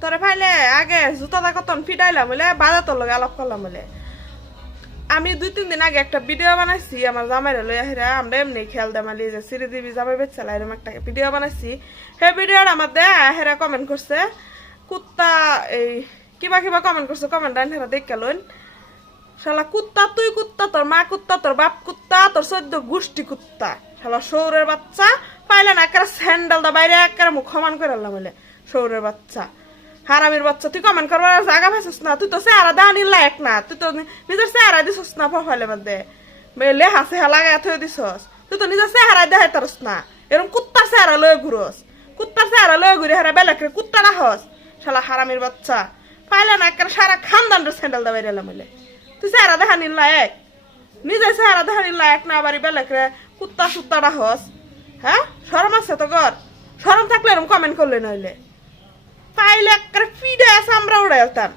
তোরে ফাইলে আগে জুতাটা কতন ফিটাইলাম বলে বাজার তোর লগে আলাপ করলাম বলে আমি 2-3 দিন আগে একটা ভিডিও বানাইছি আমার জামাইরে লইয়া হেরা আমরা এমনি খেয়াল দেমালি যে শ্রীদেবী জামাই বেচলা এরকম একটা ভিডিও বানাইছি সেই ভিডিওর আমাদের হেরা কমেন্ট করছে কুত্তা এই কিবা কিবা কমেন্ট করছে কমেন্ট আন হেরা দেখে লইন শালা কুত্তা তুই কুত্তা তোর মা কুত্তা তোর বাপ কুত্তা তোর 14 গোষ্ঠী কুত্তা শালা শৌরের বাচ্চা পাইলে না একটা স্যান্ডেল দা বাইরে একটা মুখ সমান করে আনলাম বলে শৌরের বাচ্চা হারামির বাচ্চা তুই কমেন্ট করবার জায়গা পাইছিস না তুই তো চেহারা দানি লায়ক না তুই তো নিজের চেহারা দিছিস না প্রোফাইলের মধ্যে বেলে হাসে লাগাই থই দিছস তুই তো নিজের চেহারা দেখাই তারস না এরকম কুত্তার চেহারা লয়ে ঘুরস কুত্তার চেহারা লয়ে ঘুরে হারা বেলেক কুত্তাটা হস শালা হারামির বাচ্চা পাইলে না একটা সারা খানদানের স্যান্ডেল দা বাইরে এলাম বলে তুই চেহারা দেখা নিন লায়ক নিজের চেহারা দেখা নিন লায়ক না বাড়ি বেলেক কুত্তা সুত্তাটা হস হ্যাঁ শরম আছে তো গর শরম থাকলে এরকম কমেন্ট করলে নইলে পাইলে একটা ফিডে আছে আমরা উড়াইতাম